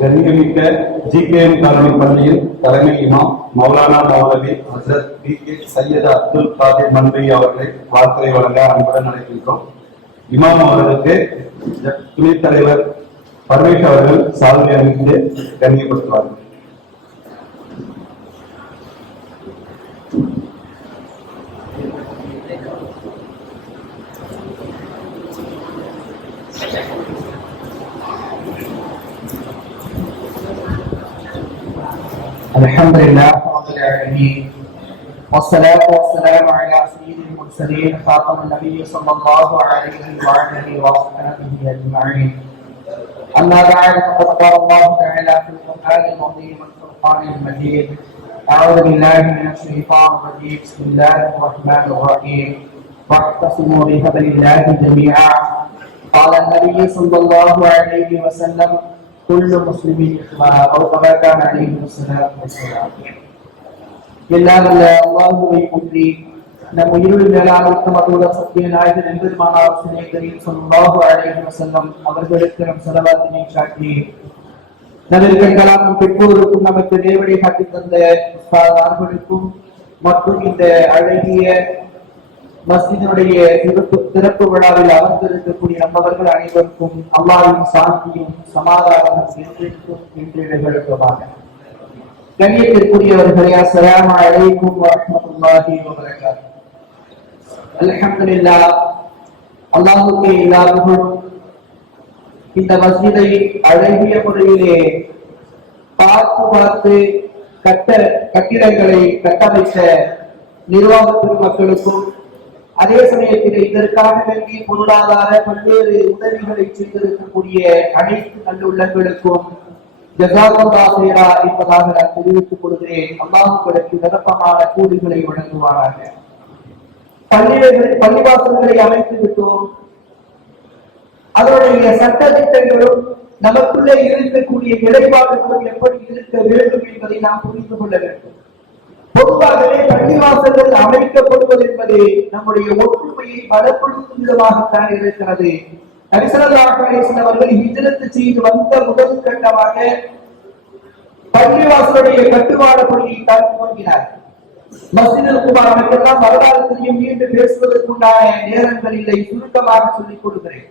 கண்ணியமிக்க GKM colony பள்ளியின் தலைமை இமாம் மௌலானா மௌலவி ஹசரத் பி.கே. சையத் அப்துல் காதிர் மன்வி அவர்களை வாழ்த்துரை வழங்க அன்புடன் அழைக்கின்றோம். இமாம் அவர்களுக்கு துணைத் தலைவர் பர்வேஷ் அவர்கள் சால்வை அணிந்து கண்ணியப்படுத்துவார்கள். الحمد لله رب العالمين والصلاة والسلام على سيد المرسلين خاتم النبي صلى الله عليه وآله وصحبه أجمعين. أما بعد فقد قال الله تعالى في القرآن العظيم والفرقان المجيد: أعوذ بالله من الشيطان الرجيم. بسم الله الرحمن الرحيم. واعتصموا بحبل الله جميعا. قال النبي صلى الله عليه وسلم: كل مسلم إخوان أو كما كان عليه الصلاة والسلام. எல்லாம் அல்லாஹ்வை போற்றி நம் உயிரில் மேலான உத்தம சத்திய நாயகன் எம்பெருமானார் ஸல்லல்லாஹு ஸல்லல்லாஹு அலைஹி வஸல்லம் அவர்களுக்கு நம் ஸலவாத்தினை சாட்டி நபிகளாம் நம் பெற்றோருக்கும் நமக்கு தேவனை காட்டி தந்த உஸ்தாதார்களுக்கும் மற்றும் இந்த அழகிய மஸ்ஜிதினுடைய திறப்பு விழாவில் அமர்ந்திருக்கக்கூடிய நம்மவர்கள் அனைவருக்கும் அல்லாஹ்வின் சாந்தியும் சமாதானமும் என்றென்றுமாக. கண்ணியத்திற்குரியவர்களே, அஸ்ஸலாமு அலைக்கும் வரஹ்மத்துல்லாஹி வபரகாத்துஹு. அல்ஹம்துலில்லாஹ், அல்லாஹ்வுக்கே எல்லா புகழும். இந்த மஸ்ஜிதை அழகிய முறையிலே பார்த்து கட்டிடங்களை கட்டமைத்த நிர்வாகத்தின் மக்களுக்கும், அதே சமயத்தில் இதற்காக வேண்டிய பொருளாதார பல்வேறு உதவிகளை செய்திருக்கக்கூடிய அனைத்து நல்லுள்ளங்களுக்கும் ஜஸாக்கல்லாஹு ஹைரா என்பதாக நான் தெரிவித்துக் கொள்கிறேன். அல்லாஹ் உங்களுக்கு நிரப்பமான கூலிகளை வழங்குவாராக. பள்ளிவாசல்களை அமைத்து விட்டோம். அதனுடைய சட்ட திட்டங்களும் நமக்குள்ளே இருக்கக்கூடிய நிலைப்பாடுகளும் எப்படி இருக்க வேண்டும் என்பதை நாம் புரிந்து கொள்ள வேண்டும். பொதுவாகவே பள்ளிவாசல்கள் அமைக்கப்படுவது என்பது நம்முடைய ஒற்றுமையை பலப்படுத்தும் விதமாகத்தான் இருக்கிறது. நபி ஸல்லல்லாஹு அலைஹி வஸல்லம் அவர்கள் ஹிஜ்ரத் செய்து வந்த முதல் கட்டமாக பள்ளிவாசலுடைய கட்டுமான பணியை தான் துவங்கினார். மஸ்ஜிதுல் குபா அமைக்கலாம் வரலாறு தெரியும், மீண்டும் பேசுவதற்குண்டான நேரங்கள் இல்லை, சுருக்கமாக சொல்லிக் கொடுக்கிறேன்.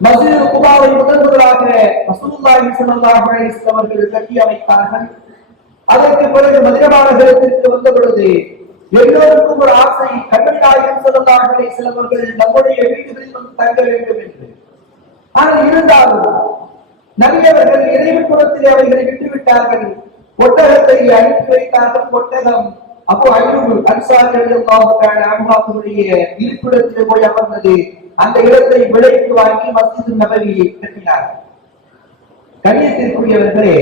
மஸ்ஜிதுல் குபாவை முதலாக ரசூலுல்லாஹி ஸல்லல்லாஹு அலைஹி வஸல்லம் அவர்கள் கட்டி அமைத்தார்கள். அதற்கு பிறகு மதீனா நகரத்திற்கு வந்த பொழுது எல்லோருக்கும் ஒரு ஆசை, கண்மணி நாயகம் ஸல்லல்லாஹு அலைஹி வஸல்லம் அவர்கள் நம்முடைய வீடுகளில் வந்து தங்க வேண்டும் என்று. ஆனால் இருந்தாலும் நபியவர்கள் இறைவனுக்குறத்திலே அவைகளை விட்டுவிட்டார்கள். ஒட்டகத்தை அனுப்பி வைத்தார்கள். ஒட்டகம் அப்போ ஐநூறு அன்சாரி ரலியல்லாஹு தஆலா அன்ஹுடைய இருப்பிடத்திலே போய் அமர்ந்தது. அந்த இடத்தை விலைக்கு வாங்கி மஸ்ஜிது நபவியை கட்டினார். கண்ணியத்திற்குரியவர்களே,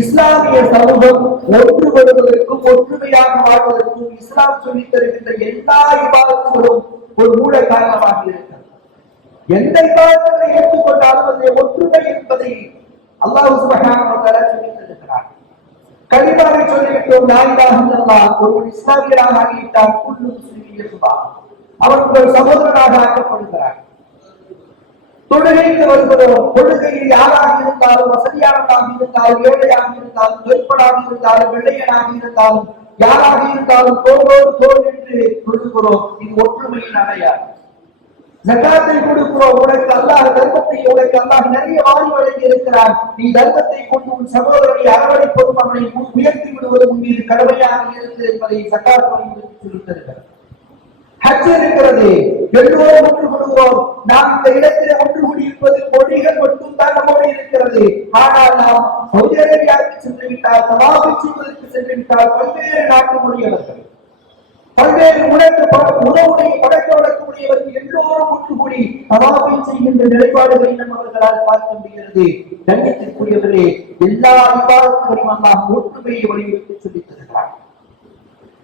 இஸ்லாமிய சமூகம் ஒன்றுபடுவதற்கும் ஒற்றுமையாக வாழ்வதற்கும் இஸ்லாம் சொல்லித் தருகின்ற எல்லா இபாதத்துகளும் ஒரு மூல காரணமாக இருக்கிறது. எந்த இபாதத்தை ஏற்றுக்கொண்டாலும் அதில் ஒற்றுமை என்பதை அல்லாஹ் சுப்ஹானஹு வ தஆலா சொல்லித் தருகிறார். கலிமாவை சொல்லிவிட்டோம், லா இலாஹ இல்லல்லாஹ், ஒரு இஸ்லாமியராக ஆகிவிட்டால் குல்லு முஸ்லிமீன் யஸ்பா, அவர் உங்கள் சகோதரனாக ஆக்கப்படுகிறார். தொழுகைக்கு வருகிறோம். தொழுகையில் யாராக இருந்தாலும், வசதியானதாக இருந்தாலும், ஏழையாக இருந்தாலும், வெறுப்பனாக இருந்தாலும், வெள்ளையனாக இருந்தாலும், யாராக இருந்தாலும் தோளோடு தோள் என்று தொழுகிறோம். இது ஒற்றுமையின் அடையாளம். ஜகாத்தை கொடுக்கிறோம். உனக்கு அல்லாஹ் தர்மத்தை, உனக்கு அல்லாஹ் நிறைய வாரி வழங்கி இருக்கிறார். நீ தர்மத்தை கொண்டு உன் சகோதரனை அரவணைப்பதும் அவனை உயர்த்தி விடுவதும் உன் மீது கடமையாக இருக்கு என்பதை ஜகாத் வலியுறுத்தி சொல்லித் தருகிறது. ஹஜ் இருக்கிறது. எல்லோரும் ஒன்று கூடுகிறோம். நாம் இந்த இடத்திலே ஒன்று கூடியிருப்பது மொழிகள் மட்டும் தான் நம்மோடு இருக்கிறது. ஆனால் நாம் சவுதி அரேபியாவுக்கு சென்று விட்டால், தவாஃப் செய்வதற்கு சென்று விட்டால், பல்வேறு நாட்டு மொழியவர்கள், பல்வேறு உணவுடைய பழக்க வழக்கமுடையவர்கள் எல்லோரும் ஒன்று கூடி தவாஃப் செய்கின்ற நிலைப்பாடுகளை நம்மவர்களால் பார்க்க முடிகிறது. கண்ணியத்திற்குரியவர்களே, எல்லா இபாதத்துகளையும் அல்லாஹ் ஒற்றுமையை வலியுறுத்தி சொல்லித் தருகிறார்.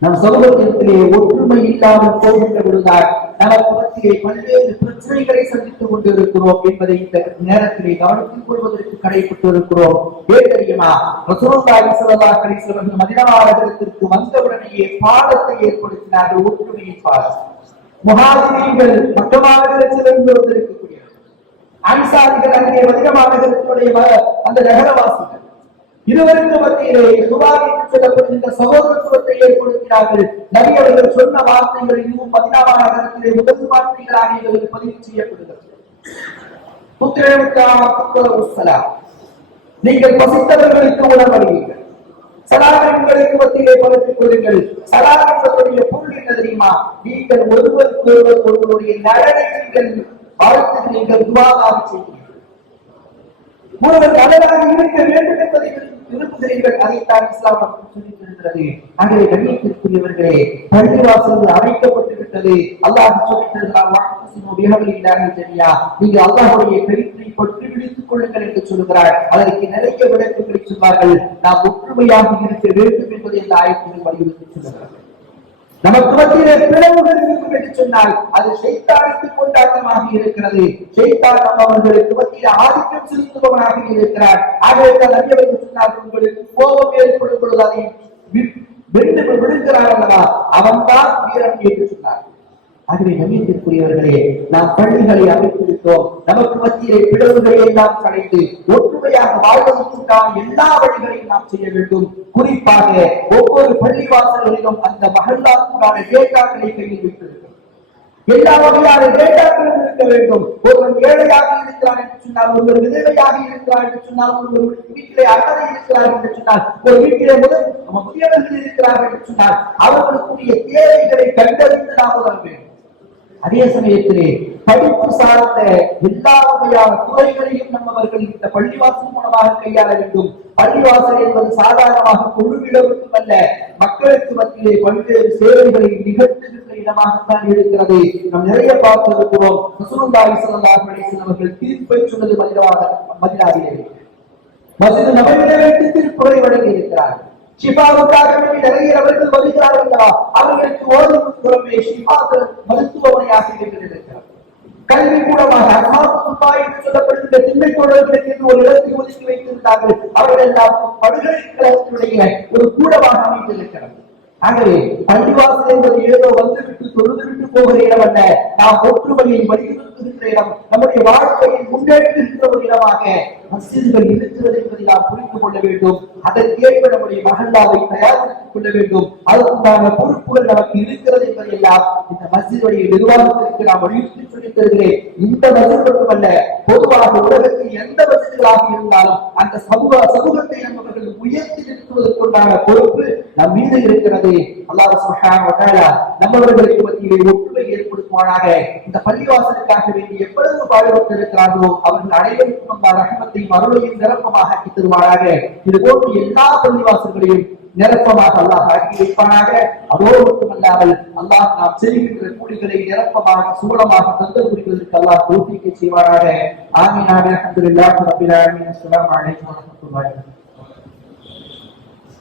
நம் சமூகத்திலே ஒற்றுமை இல்லாமல் போகின்ற பொழுதுதான் நமக்கு மத்தியிலே பல்வேறு பிரச்சனைகளை சந்தித்துக் கொண்டிருக்கிறோம் என்பதை இந்த நேரத்திலே கவனத்தில் கொள்வதற்கு கடைப்பட்டு இருக்கிறோம். ஏன் தெரியுமா? ரசூலுல்லாஹி ஸல்லல்லாஹு அலைஹி வஸல்லம் மதீனா நகரத்திற்கு வந்தவுடனேயே பாடத்தை ஏற்படுத்தினார்கள், ஒற்றுமையின் பாடம். முஹாஜிர்கள் மக்கா நகரத்திலிருந்து வந்திருக்கக்கூடியவர்கள், அன்சாரிகள் அங்கே மதீனா நகரத்தினுடைய அந்த நகரவாசிகள் இருவருக்கு மத்தியிலே சுவார் என்று சொல்லப்படுகின்ற சகோதரத்துவத்தை ஏற்படுத்தினார்கள். நபி அவர்கள் சொன்ன வார்த்தைகள் இன்னும் 14 நகரத்திலே முதல் வார்த்தைகளாக இவர்கள் பதிவு செய்யப்படுகிறது. நீங்கள் பசித்தவர்களுக்கு உணவளியுங்கள், சலாமின்களுக்கு மத்தியிலே படுத்துக் கொள்ளுங்கள். சலாம் என்பதனுடைய பொருள் என்ன தெரியுமா? நீங்கள் ஒருவருக்கு ஒருவர் உங்களுடைய நலனை நீங்கள் வாழ்த்துகிறீர்கள், துஆவாக செய்கிறீர்கள். ஒருவர் நலனாக இருக்க வேண்டும் என்பதை விரும்புகிறீர்கள். அதைத்தான் இஸ்லாம் நமக்கு சொல்லித் தருகிறது. ஆகவே கண்ணியத்திற்குரியவர்களே, பள்ளிவாசல்கள் அமைக்கப்பட்டு விட்டது. அல்லாஹ் சொல்லித் தருகிறான், நீங்கள் அல்லாஹ்வுடைய கயிற்றை பற்றி பிடித்துக் கொள்ளுங்கள் என்று சொல்கிறார். அதற்கு நிறைய விளக்கங்களை சொன்னார்கள். நாம் ஒற்றுமையாக இருக்க வேண்டும் என்பதை இந்த ஆயத்தில் வலியுறுத்தி சொல்லுகிறார். நமக்கு மத்தியிலே பிளவுகள் இருக்கும் என்று சொன்னால் அது ஷைத்தானுக்கு கொண்டாட்டமாக இருக்கிறது. ஷைத்தான் அவர்களுக்கு மத்தியில் ஆதிக்கம் செலுத்துபவனாக இருக்கிறார். ஆகவே நபி அவர்கள் சொன்னார்கள், உங்களுக்கு கோபம் ஏற்படும் பொழுது அதை விடுகிறார் அல்லவா, அவன் தான் வீரன் என்று சொன்னார். ஆகவே நம்பிக்கைக்குரியவர்களே, நாம் பள்ளிகளை அமைத்திருக்கிறோம். நமக்கு மத்தியிலே பிளவுகளை எல்லாம் கலைந்து ஒற்றுமையாக வாழ்வதற்கான எல்லா வழிகளையும் நாம் செய்ய வேண்டும். குறிப்பாக ஒவ்வொரு பள்ளிவாசல்களிலும் அந்த மஹல்லாவுக்கான டேட்டாக்களை கையில் வைத்திருக்கிறோம். எல்லா வகையான டேட்டாக்களும் இருக்க வேண்டும். ஒருவன் ஏழையாக இருக்கிறான் என்று சொன்னால், ஒருவர் விதவையாக இருக்கிறார் என்று சொன்னால், ஒருவர் வீட்டிலே அகதை இருக்கிறார் என்று சொன்னால், ஒரு வீட்டிலே முதியவர்கள் இருக்கிறார்கள் என்று சொன்னால், அவர்களுக்குரிய தேவைகளை கண்டறிந்து நாம் உதவ வேண்டும். அதே சமயத்திலே படிப்பு சார்ந்த எல்லா வகையான துறைகளையும் நம்மவர்கள் இந்த பள்ளிவாசல் மூலமாக கையாள வேண்டும். பள்ளிவாசல் என்பது சாதாரணமாக கொள்ளுவிடம் மட்டுமல்ல, மக்களுக்கு மத்தியிலே பல்வேறு சேவைகளை நிகழ்த்துகின்ற இடமாகத்தான் இருக்கிறது. நாம் நிறைய பார்த்திருக்கிறோம். ரசூலுல்லாஹி ஸல்லல்லாஹு அலைஹி வஸல்லம் அவர்கள் தீர்ப்பை சொன்னது மதீனாவிலே மஸ்ஜித் நபவியிலே வைத்து தீர்ப்புரை வழங்கி இருக்கிறார்கள். ஷிஃபாவுக்காக நிறைய அவர்கள் வருகிறார்கள். அவர்களுக்கு ஓதும் புறமே ஷிஃபாக்கள் மருத்துவமனையாக இருக்கிறார். கல்வி கூடமாக என்று சொல்லப்படுகின்ற திண்ணை தோழர்களுக்கு என்று ஒரு இடத்தில் ஒதுக்கி வைத்திருந்தார்கள். அவர்கள் எல்லாம் பல்கலைக்கழகத்தினுடைய ஒரு கூடமாக அமைந்திருக்கிறார்கள். ஆகவே பள்ளிவாசல் என்பது ஏதோ வந்துவிட்டு தொழுதுவிட்டு போகிற இடம் அல்ல. நாம் ஒற்றுமையை வலியுறுத்துகின்ற இடம், நம்முடைய வாழ்க்கையை முன்னேற்றுகின்ற ஒரு இடமாக மஸ்ஜிதுகள் இருக்கிறது என்பதை நாம் புரிந்து கொள்ள வேண்டும். அதற்கேற்ப நம்முடைய மஹல்லாவை தயாரித்துக் கொள்ள வேண்டும். அதற்குண்டான பொறுப்புகள் நமக்கு இருக்கிறது என்பதையெல்லாம் இந்த மஸ்ஜிதுடைய நிர்வாகத்திற்கு நாம் வலியுறுத்தி சொல்லித் தருகிறேன். இந்த மஸ்ஜித் மட்டுமல்ல, பொதுவாக உலகத்தில் எந்த மஸ்ஜிதுகளாக இருந்தாலும் அந்த சமூகத்தை நம்மவர்கள் உயர்த்தி நிறுத்துவதற்குண்டான பொறுப்பு நம் மீது இருக்கிறது. அல்லாஹ் சுப்ஹானஹு வ தஆலா நம்மவர்களுக்கு மத்தியிலே ஒற்றுமை ஏற்படுத்துவானாக. இந்த பள்ளிவாசலுக்காக வேண்டி எவ்வளவு பாடுபட்டு இருக்கிறார்களோ அவர்கள் அனைவருக்கும் அல்லாஹ் ரஹ்மத்தையும் அருளையும் நிரப்பமாக ஆக்கி தருவானாக. இது போன்று எல்லா பள்ளிவாசல்களையும் நிரப்பமாக அல்லாஹ் ஆக்கி வைப்பானாக. அதோடு மட்டுமல்லாமல் அல்லாஹ் நாம் செய்கின்ற கூலிகளை நிரப்பமாக சூழமாக தந்து புரிவதற்கு அல்லாஹ் தௌஃபீக் செய்வானாக. ஆமீன். அல்ஹம்துலில்லாஹி ரப்பில் ஆலமீன். அஸ்ஸலாமு அலைக்கும் வரஹ்மத்துல்லாஹி